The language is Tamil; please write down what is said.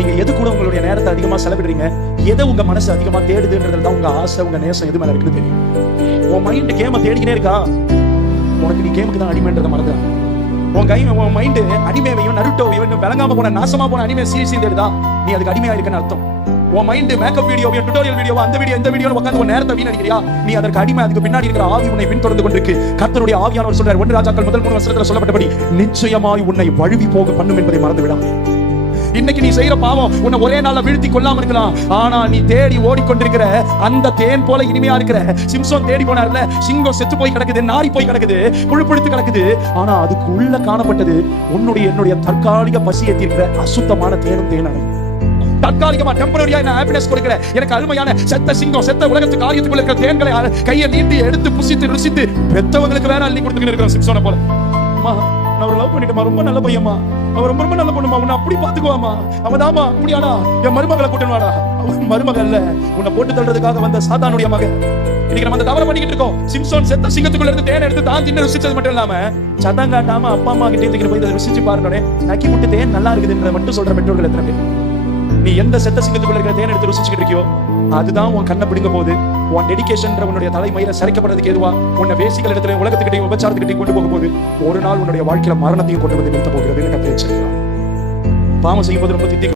நீங்க எது கூட உங்களுடைய நேரத்தை அதிகமா செலவிடுறீங்க, எதை உங்க மனசு அதிகமா தேடுதுன்றதுல தான் உங்க ஆசை, உங்க நேசம் எது மேல இருக்குன்னு தெரியும். உன் மைண்ட் கேம தேடிக்கிட்டே இருக்கா, உனக்கு நீ கேமுக்கு தான் அடிமைன்றதை மறந்துடாத. உன் மைண்ட் அனிமேவையும் நருட்டோவையும் விளங்காம போன நாசமா போன அனிமே சீரிஸ் தேடுதா, நீ அதுக்கு அடிமையா இருக்குன்னு அர்த்தம். உன் மைண்ட் மேக்கப் வீடியோவையும் டுட்டோரியல் வீடியோவா அந்த வீடியோ இந்த வீடியோல உட்கார்ந்து உன் நேரத்தை வீணடிக்கிறியா, நீ அதற்கு அடிமை. அதுக்கு பின்னாடி இருக்கிற ஆவி உன்னை பின்தொடர்ந்து கொண்டிருக்கு. கர்த்தருடைய ஆவியானவர் சொல்றார், 1 ராஜாக்கள் முதல் 3 வசனத்துல சொல்லப்பட்டபடி நிச்சயமாய் உன்னை வழுவி போக பண்ணும் என்பதை மறந்து விடாதே. இன்னைக்கு நீ செய்யற பாவம் உன்னை ஒரே நாள்ல வீழ்த்தி கொள்ளாம இருக்கலாம். ஆனா நீ தேடி ஓடிக்கொண்டிருக்கிற அந்த தேன் போல இனிமையா இருக்கிற சிம்சோன் தேடி போனார்ல, சிங்கம் செத்து போய் கிடக்குது, நாரி போய் கிடக்குது, புழுப்புழுத்து கிடக்குது. ஆனா அதுக்கு உள்ள காணப்பட்டது என்னுடைய தற்காலிக பசியை தீர்க்கிற அசுத்தமான தேனும் தேனடை. தற்காலிகமா டெம்பரரியா நான் ஹாப்பினஸ் கொடுக்கிற எனக்கு அருமையான செத்த சிங்கம் செத்த உலகத்துக்கு காரியத்துக்குள்ள இருக்கிற தேன்களை கையை நீட்டி எடுத்து புசித்து ருசித்து பெத்தவங்களுக்கு வேற அள்ளி கொடுத்துக்கிட்டு இருக்கிறோம் சிம்சோனை போல. நான் ஒரு லவ் பண்ணிட்டேமா, ரொம்ப நல்ல பையன்மா, அவன் ரொம்ப நல்ல பொண்ணுமா, உன்னை அப்படி பாத்துக்குவாமா, அவன் தாமா அப்படியாடா என் மருமகளை கூட்டணுவாடா. அவன் மருமகல்ல, உன்னை போட்டு தள்ளுறதுக்காக வந்த சாத்தானுடைய மகன். இன்னைக்கு நம்ம அந்த தவறை பண்ணிக்கிட்டு இருக்கோம். சிம்சோன் செத்த சிங்கத்துக்குள்ள இருந்து தேன் எடுத்து தான் தின்னு ருசிச்சது மட்டும் இல்லாம சத்தம் காட்டாம அப்பா அம்மா கிட்டே தூக்கிட்டு போய் ருசிச்சு பாருனே, நக்கி முட்டு தேன் நல்லா இருக்குதுன்றத மட்டும் சொல்ற பெற்றோர்கள் எத்தனை பேர்? நீ எந்த செத்த சிங்கத்துக்குள்ள இருக்கிற தேன் எடுத்து ருசிச்சுக்கிட்டு இருக்கியோ அதுதான் உன் கண்ணை பிடிங்க போகுது. உன் டெடிகேஷன் உன்னுடைய தலைமயில சரிக்கப்படுறதுக்கு எதுவா உன்னை வேசிகள் இடத்துல உலகத்துக்கிட்டையும் உபச்சாரத்துக்கிட்டையும் கொண்டு போக போகுது. ஒரு நாள் உன்னுடைய வாழ்க்கையில மரணத்தையும் கொண்டு வந்து நிறுத்த போகிறது. பாவம் செய்யும் போது ரொம்ப திட்டி